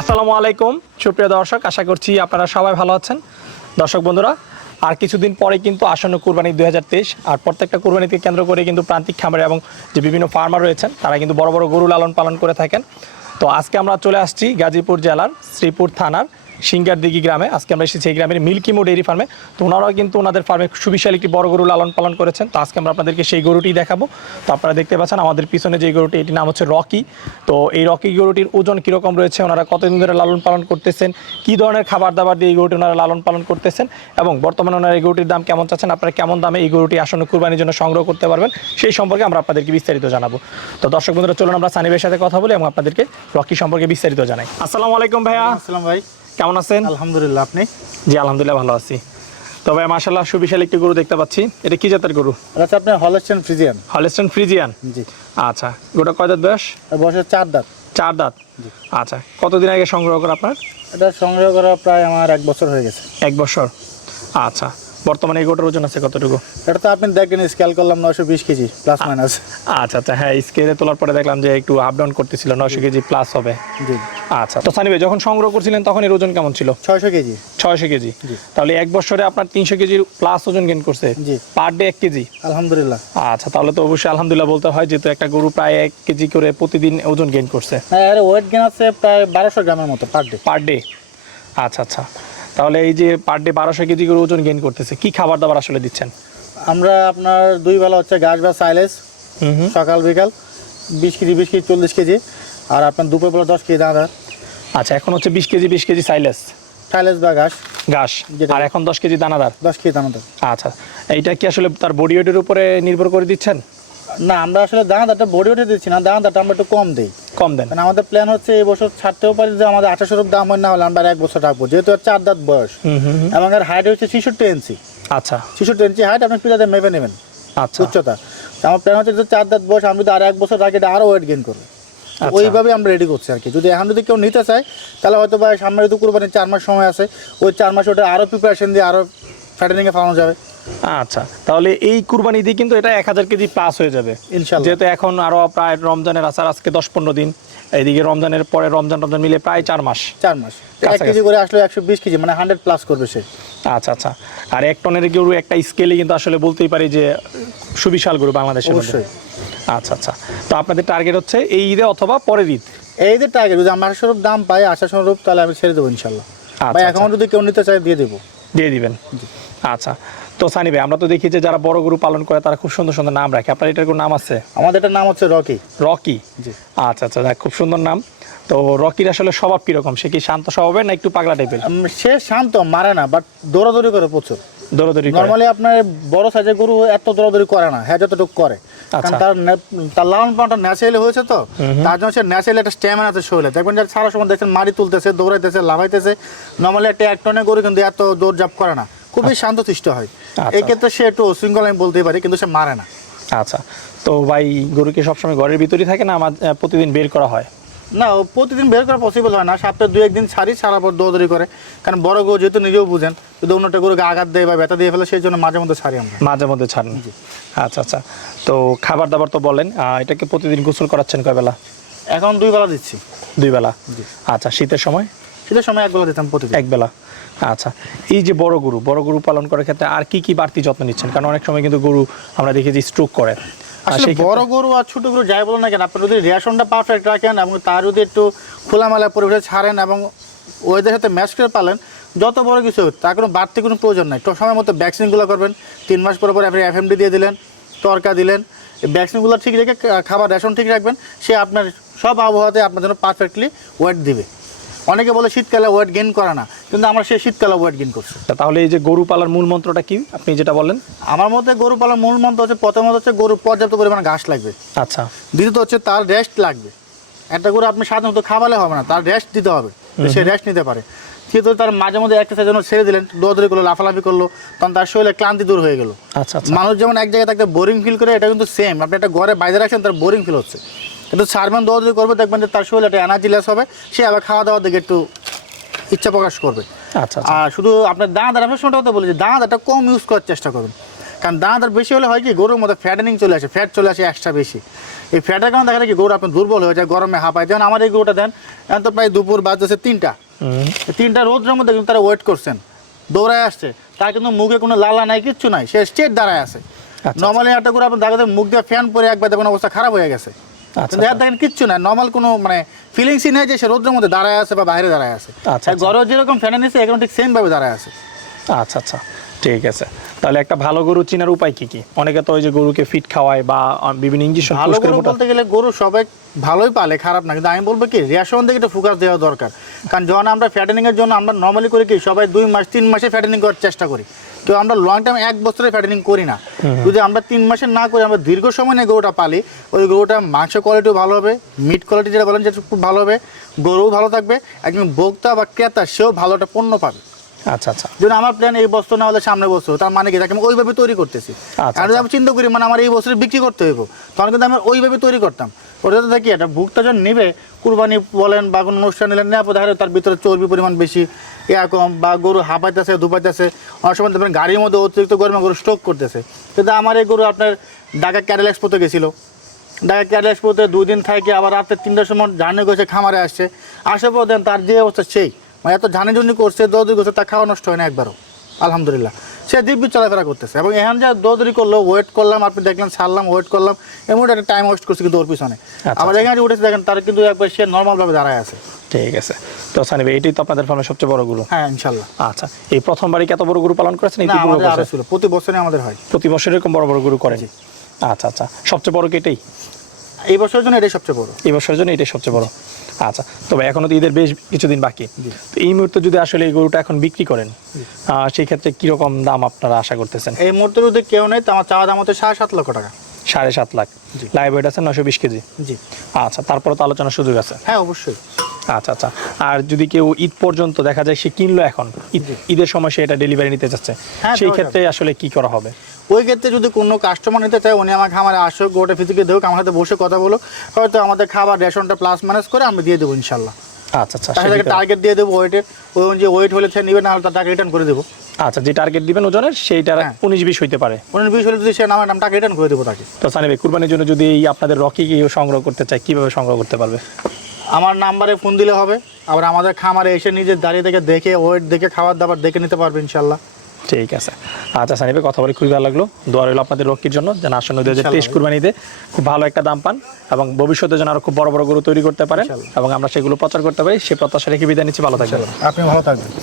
আসসালামু আলাইকুম সুপ্রিয় দর্শক, আশা করছি আপনারা সবাই ভালো আছেন। দর্শক বন্ধুরা, আর কিছুদিন পরে কিন্তু আসন্ন কুরবানি 2023, আর প্রত্যেকটা কুরবানিকে কেন্দ্র করে কিন্তু প্রান্তিক খামারে এবং যে বিভিন্ন ফার্মার রয়েছেন তারা কিন্তু বড় বড় গরু লালন পালন করে থাকেন। তো আজকে আমরা চলে আসছি গাজীপুর জেলার শ্রীপুর থানার সিঙ্গারদিঘি গ্রামে। আজকে আমরা এসেছি এই গ্রামের মিল্কিমো ডেইরি ফার্মে। তো ওনারাও কিন্তু ওনাদের ফার্মে সুবিশাল একটি বড় গরু লালন পালন করেছেন। তো আজকে আমরা আপনাদেরকে সেই গরুটি দেখাবো। তো আপনারা দেখতে পাচ্ছেন আমাদের পিছনে যে গরুটি, এটির নাম হচ্ছে রকি। তো এই রকি গরুটির ওজন কীরকম রয়েছে, ওনারা কতদিন ধরে লালন পালন করতেছেন, কী ধরনের খাবার দাবার দিয়ে এই গরুটি ওনারা লালন পালন করতেছেন এবং বর্তমানে ওনারা এই গরুটির দাম কেমন চাচ্ছেন, আপনারা কেমন দামে এই গরুটি আসন্ন কুরবানির জন্য সংগ্রহ করতে পারবেন, সেই সম্পর্কে আমরা আপনাদেরকে বিস্তারিত জানাবো। তো দর্শক বন্ধুরা, চলুন আমরা সানি ভাইয়ের সাথে কথা বলি এবং আপনাদেরকে রকি সম্পর্কে বিস্তারিত জানাই। আসসালামু আলাইকুম ভাইয়া। আসসালাম ভাই, কেমন আছেন? আলহামদুলিল্লাহ। আপনি? জি আলহামদুলিল্লাহ ভালো আছি। তবে মাশাআল্লাহ সুবিশাল একটি গরু দেখতে পাচ্ছি। এটা কি জাতের গরু? আচ্ছা, আপনি হলস্টেইন ফ্রিজিয়ান? Holstein Friesian. জি। আচ্ছা, গোটা কয় দাঁত বয়স? বয়সের 4 দাঁত। 4 দাঁত। আচ্ছা, কতদিন আগে সংগ্রহ করা আপনার? এটা সংগ্রহ করা প্রায় আমার 1 বছর হয়ে গেছে। 1 বছর। আচ্ছা, বর্তমানে এই গরুটার ওজন আছে কতটুকু? এটা তো আপনি দেখেন, স্কেল করলাম 920 কেজি প্লাস মাইনাস। আচ্ছা আচ্ছা, হ্যাঁ স্কেলে তোলার পরে দেখলাম যে একটু আপ ডাউন করতেছিল, 900 কেজি প্লাস হবে। জি। আচ্ছা, তো সানি ভাই যখন সংগ্রহ করছিলেন তখন এর ওজন কেমন ছিল? 600 কেজি। 600 কেজি। তাহলে 1 বছরে আপনার 300 কেজির প্লাস ওজন গেইন করছে। জি। Per day 1 KG. আলহামদুলিল্লাহ। আচ্ছা, তাহলে তো অবশ্যই আলহামদুলিল্লাহ বলতে হয়, যেহেতু একটা গরু প্রায় 1 কেজি করে প্রতিদিন ওজন গেইন করছে। হ্যাঁ, এর ওয়েট গেইন আছে প্রায় 1200 গ্রামের মতো পার ডে। Per day. আচ্ছা আচ্ছা, তাহলে এই যে পার ডে 1200 কেজি করে ওজন গেইন করতেছে, কি খাবার দাবার আসলে দিচ্ছেন? আমরা আপনার 2 বেলা হচ্ছে ঘাস বা সাইলেজ, সকাল বিকাল 20 কেজি 40 কেজি, আর আপনার দুপুর বেলা 10 কেজি দানা। আচ্ছা, এখন হচ্ছে 20 কেজি সাইলেস সাইলেজ বা ঘাস, ঘাস, আর এখন 10 কেজি দানাদার। 10 কেজি দানাদার। আচ্ছা, এইটা কি আসলে তার বডি ওয়েটের উপরে নির্ভর করে দিচ্ছেন? না, আমরা আসলে দানাদারটা বডি ওয়েটে দিচ্ছি না, দানাদারটা আমরা একটু কম দিই। কম দেন? কারণ আমাদের প্ল্যান হচ্ছে এই বছর ছাড়তেও পারি যে আমাদের 2800 দাম হয়, না হলে আমরা 1 বছর রাখবো, যেহেতু 4 দাঁত বয়স এবং এর হাইট হচ্ছে 66 ইঞ্চি। আচ্ছা 66 ইঞ্চি হাইট, আপনি পিলাতে মেপে নেবেন আচ্ছা উচ্চতা। তো আমার প্ল্যান হচ্ছে যে 4 দাঁত বয়স, আমি যদি আর 1 বছর রাখি এটা আরও ওয়েট গেইন করবে। ওইভাবে আমরা রেডি করছি আর কি। যদি এখন যদি কেউ নিতে চায় তাহলে হয়তো বা সামনে ঋতু কুরবানির 4 মাস সময় আছে, ওই 4 মাস ওটা আরও প্রিপারেশন দিয়ে আরও ফ্যাটেনিংয়ে ফালানো যাবে। আচ্ছা, তাহলে এই কুরবানি দিয়ে কিন্তু এটা 1000 কেজি প্লাস হয়ে যাবে ইনশাআল্লাহ। যেহেতু এখন আরো প্রায় রমজানের আসার আজকে 10-15 দিন, এইদিকে রমজানের পরে রমজান মিলে প্রায় 4 মাস। 4 মাস 1 কেজি করে আসলে 120 কেজি, মানে 100 প্লাস করবে সে। আচ্ছা আচ্ছা, আর 1 টনের গরু একটা স্কেলে কিন্তু আসলে বলতেই পারি যে সুবিশাল গরু বাংলাদেশের মধ্যে। অবশ্যই। আচ্ছা আচ্ছা, তো আপনাদের টার্গেট হচ্ছে এই ঈদে অথবা পরের ঈদ? এই যে টার্গেট, যদি আমার স্বরূপ দাম পাই, আশা স্বরূপ, তাহলে আমি ছেড়ে দেবো ইনশাল্লাহ। আচ্ছা, এখন যদি কেউ নিতে চায় দিয়ে দেবো। দিয়ে দিবেন। আচ্ছা, তো সানি ভাই আমরা তো দেখি যে যারা বড় গরু পালন করে তারা খুব সুন্দর সুন্দর নাম রাখে, আপনার এটার কোনো নাম আছে? আমাদের এটার নাম হচ্ছে রকি। রকি। জি। আচ্ছা আচ্ছা, খুব সুন্দর নাম। তো রকির আসলে স্বভাব কিরকম? সে কি শান্ত স্বভাবের না একটু পাগলা টাইপের? সে শান্ত, মারে না, বাট দৌড়াদৌড়ি করে প্রচুর। দৌড়াদৌড়ি করে? নর্মালি আপনার বড় সাইজের গরু এত দৌড়াদৌড়ি করে না, হ্যাঁ যতটুকু করে। কারণ তার লালন পালনটা ন্যাচারালি হয়েছে, তো তার জন্য সে ন্যাচারালি একটা স্ট্যামিনা আছে শরীরে। দেখবেন যে সারা সময় দেখছেন মারি তুলতেছে, দৌড়াইতেছে, লাফাইতেছে। নর্মালি একটা 1 টনের গরু কিন্তু এত দৌড়ঝাঁপ করে না, খুবই শান্তশিষ্ট হয়। এই ক্ষেত্রে সে একটু শৃঙ্খল আমি বলতেই পারি, কিন্তু সে মারে না। আচ্ছা, তো ভাই গরু কি সবসময় ঘরের ভিতরেই থাকে না প্রতিদিন বের করা হয়? না, প্রতিদিন বের করা পসিবল হয় না, সপ্তাহে 2-1 দিন ছাড়ার পর দৌড়দৌড়ি করে। কারণ বড় গরু যেহেতু নিজেও বুঝেন, যদি অন্যটা গরুকে আঘাত দেয় বা ব্যথা দিয়ে ফেলে, সেই জন্য মাঝে মধ্যে ছাড়ি আমরা। মাঝে মধ্যে ছাড়েন? আচ্ছা আচ্ছা, তো খাবার দাবার তো বলেন, এটাকে প্রতিদিন গোসল করাচ্ছেন কয় বেলা? এখন 2 বেলা দিচ্ছি। 2 বেলা? আচ্ছা, শীতের সময়? শীতের সময় 1 বেলা দিতাম প্রতিদিন। 1 বেলা। আচ্ছা, এই যে বড় গরু পালন করার ক্ষেত্রে আর কি বাড়তি যত্ন নিচ্ছেন? কারণ অনেক সময় কিন্তু গরু আমরা দেখেছি স্ট্রোক করে। আসলে বড় গরু আর ছোট গরু যাই বলেন না কেন, আপনি যদি রেশনটা পারফেক্ট রাখেন এবং তার যদি একটু খোলামেলা পরিবেশে ছাড়েন এবং ওদের সাথে ম্যাচ করে পালেন, যত বড় কিছু তার কোনো বাড়তি কোনো প্রয়োজন নাই। তো সময় মতো ভ্যাকসিনগুলো করবেন, 3 মাস পর আপনি FMD দিয়ে দিলেন, তরকা দিলেন, এই ভ্যাকসিনগুলো ঠিক রেখে খাবার রেশন ঠিক রাখবেন, সে আপনার সব আবহাওয়াতে আপনার জন্য পারফেক্টলি ওয়েট দিবে। অনেকে বলে শীতকালে ওয়েট গেইন করে না, কিন্তু আমরা সেই শীতকালে ওয়েট গেইন করছি। তাহলে এই যে গরু পালার মূল মন্ত্রটা কি আপনি যেটা বললেন? আমার মতে গরু পালার মূল মন্ত্র হচ্ছে, প্রথমত হচ্ছে গরু পর্যাপ্ত পরিমাণে ঘাস লাগবে। আচ্ছা। দ্বিতীয়ত হচ্ছে তার রেস্ট লাগবে। একটা গরু আপনি সাধারণত খাওয়ালে হবে না, তার রেস্ট দিতে হবে, সে রেস্ট নিতে পারে। তৃতীয়ত তার মাঝে মধ্যে এক্সারসাইজ জন্য ছেড়ে দিলেন, দৌড়াদৌড়ি করলো, লাফালাফি করলো, তখন তার শরীরে ক্লান্তি দূর হয়ে গেল। আচ্ছা। মানুষ যেমন এক জায়গায় থাকতে বোরিং ফিল করে, এটা কিন্তু সেম। আপনি একটা ঘরে বাইরে রাখছেন, তার বোরিং ফিল হচ্ছে, কিন্তু সারবেন, দৌড়াদৌড়ি করবে, দেখবেন যে তার শরীরে একটা এনার্জি লেস হবে, সে আবার খাওয়া দাওয়ার দিকে একটু ইচ্ছা প্রকাশ করবে। আচ্ছা। আর শুধু আপনার দানাদার, আপনার সময় কথা বলি যে দানাদারটা কম ইউজ করার চেষ্টা করুন। কারণ দানাদার বেশি হলে হয় কি গরুর মধ্যে ফ্যাটেনিং চলে আসে, ফ্যাট চলে আসে এক্সট্রা বেশি। এই ফ্যাটের কারণে দেখা যায় কি গরু আপনার দুর্বল হয়ে যায়, গরমে হাঁপায়। যেমন আমার এই গরুটা দেন, এখন তো প্রায় দুপুর বাজতেছে 3টা রোদ্রের মধ্যে কিন্তু তারা ওয়েট করছেন, দৌড়ায় আসছে, তার কিন্তু মুখে কোনো লালা নাই, কিচ্ছু নাই, সে স্ট্রেট দাঁড়ায় আছে। নর্মালি একটা করে আপনার দেখা যায় মুখ দিয়ে ফ্যান পরে একবার দেখুন অবস্থা খারাপ হয়ে গেছে, দেখেন কিচ্ছু না, নর্মাল কোনো মানে ফিলিংসই নেই যে সে রোদ্রের মধ্যে দাঁড়ায় আছে বা বাইরে দাঁড়ায় আছে। গরু যেরকম ফ্যানে নিচ্ছে এখন ঠিক সেম ভাবে দাঁড়ায় আছে। আচ্ছা আচ্ছা, ঠিক আছে। তাহলে একটা ভালো গরু চেনার উপায় কি কি? অনেকে তো ওই যে গরুকে ফিট খাওয়ায় বা বিভিন্ন ইঞ্জেকশন। ভালো গরু বলতে গেলে গরু সবাই ভালোই পালে, খারাপ না, কিন্তু আমি বলবো কি রেশন দিকে একটু ফোকাস দেওয়া দরকার। কারণ যখন আমরা ফ্যাটেনিং এর জন্য আমরা নর্মালি করি কি সবাই 2 মাস 3 মাসে ফ্যাটেনিং করার চেষ্টা করি, তো আমরা লং টাইম 1 বছরে ফ্যাটেনিং করি না। যদি আমরা 3 মাসে না করি, আমরা দীর্ঘ সময় নিয়ে গরুটা পালি, ওই গরুটা মাংস কোয়ালিটিও ভালো হবে, মিট কোয়ালিটি যেটা বলেন যেটা খুব ভালো হবে, গরুও ভালো থাকবে, একজন ভোক্তা বা ক্রেতা সেও ভালো একটা পণ্য পাবে। আচ্ছা আচ্ছা, যেন আমার প্ল্যান এই বছর না হলে সামনে বছর, তার মানে কি তাকে আমি ওইভাবে তৈরি করতেছি। আর যদি আমি চিন্তা করি মানে আমার এই বছরে বিক্রি করতে হইব, তখন কিন্তু আমি ওইভাবে তৈরি করতাম। ওটা তো দেখি একটা ভোক্তা যখন নেবে, কুরবানি বলেন বা কোনো অনুষ্ঠান নিলেন, নেওয়ার পর দেখা যায় তার ভিতরে চর্বি পরিমাণ বেশি, এরকম বা গরু হাঁপাইতেছে দুপাইতেছে, অনেক সময় দেখবেন গাড়ির মধ্যে অতিরিক্ত গরমে গরু স্ট্রোক করতেছে। কিন্তু আমার এই গরু আপনার ঢাকা ক্যাডেল এক্সপোতে গেছিলো, ঢাকা ক্যাডেল এক্সপোতে 2 দিন থেকে আবার রাতে 3টার সময় জার্নি করেছে, খামারে আসছে, আসার পর দেন তার যে অবস্থা সেই মানে এত ঝানি ঝুনি করছে, দৌড়ি করছে, তার খাওয়া নষ্ট হয় না একবারও, আলহামদুলিল্লাহ সে দিব্যি চলাফেরা করতেছে। এবং এখন যা দৌড়ি করলো, ওয়েট করলাম, আপনি দেখলেন ছাড়লাম, ওয়েট করলাম, এমন একটা টাইম ওয়েস্ট করছে কিন্তু ওর পিছনে। আবার এখানে উঠেছে দেখেন তার কিন্তু একবার সে নর্মালভাবে দাঁড়ায় আছে। ঠিক আছে, তো সানি ভাই এটাই তো আপনাদের ফার্মের সবচেয়ে বড় গরু? হ্যাঁ ইনশাল্লাহ। আচ্ছা, এই প্রথমবারই কত বড় গরু পালন করেছেন? এই আমাদের আরো ছিল, প্রতি বছরই আমাদের হয়, প্রতি বছর এরকম বড় বড় গরু করেন? আচ্ছা আচ্ছা, সবচেয়ে বড় কি এটাই? এই বছরের জন্য এটাই সবচেয়ে বড়, এই বছরের জন্য এটাই সবচেয়ে বড়। আচ্ছা, তবে এখনো তো ঈদের বেশ কিছুদিন বাকি, তো এই মুহূর্তে যদি আসলে এই গরুটা এখন বিক্রি করেন, সেই ক্ষেত্রে কিরকম দাম আপনারা আশা করতেছেন? এই মুহূর্তে যদি কেউ নেই তো আমার চাওয়া দাম হচ্ছে 7.5 লক্ষ টাকা। 7.5 লাখ? লাইভ ওয়েট আছে 920 কেজি? জি। আচ্ছা, তারপরে তো আলোচনার সুযোগ আছে? হ্যাঁ অবশ্যই। আচ্ছা আচ্ছা, আর যদি কেউ ঈদ পর্যন্ত দেখা যায় সে কিনলো, এখন ঈদের সময় সে এটা ডেলিভারি নিতে চাচ্ছে, সেই ক্ষেত্রে আসলে কি করা হবে? ওই ক্ষেত্রে যদি কোনো কাস্টমার নিতে চায়, উনি আমার খামারে আসুক, গোটা ফিজিকে দেখ, আমার সাথে বসে কথা বলো, হয়তো আমাদের খাবার রেশনটা প্লাস মাইনাস করে আমি দিয়ে দেবো ইনশাল্লাহ। আচ্ছা আচ্ছা, তাহলে টার্গেট দিয়ে দেবো ওয়েটের, ওই অনুযায়ী ওয়েট হলে সে নেবে, না হলে তার টাকা রিটার্ন করে দেবো। আচ্ছা, যে টার্গেট দিবেন ওজনের সেইটা 19-20 হইতে পারে, 19-20 হলে যদি সে নামের নাম টাকা রিটার্ন করে দেবো তাকে। তো সানি ভাই কুরবানির জন্য যদি এই আপনাদের রকি কেউ সংগ্রহ করতে চায়, কিভাবে সংগ্রহ করতে পারবে? আমার নাম্বারে ফোন দিলে হবে, আবার আমাদের খামারে এসে নিজে দাঁড়িয়ে থেকে দেখে ওয়েট দেখে খাবার দাবার দেখে নিতে পারবে ইনশাল্লাহ। ঠিক আছে। আচ্ছা সানি ভাই, কথা বলে খুবই ভালো লাগলো। দোয়া রইল আপনাদের রকির জন্য, যেন আসন্ন 2023 কুরবানিতে খুব ভালো একটা দাম পান এবং ভবিষ্যতে যেন আরো খুব বড় বড় গরু তৈরি করতে পারেন এবং আমরা সেগুলো প্রচার করতে পারি, সে প্রত্যাশা রেখে বিদায় নিচ্ছি। ভালো থাকবেন। আপনি ভালো থাকবেন।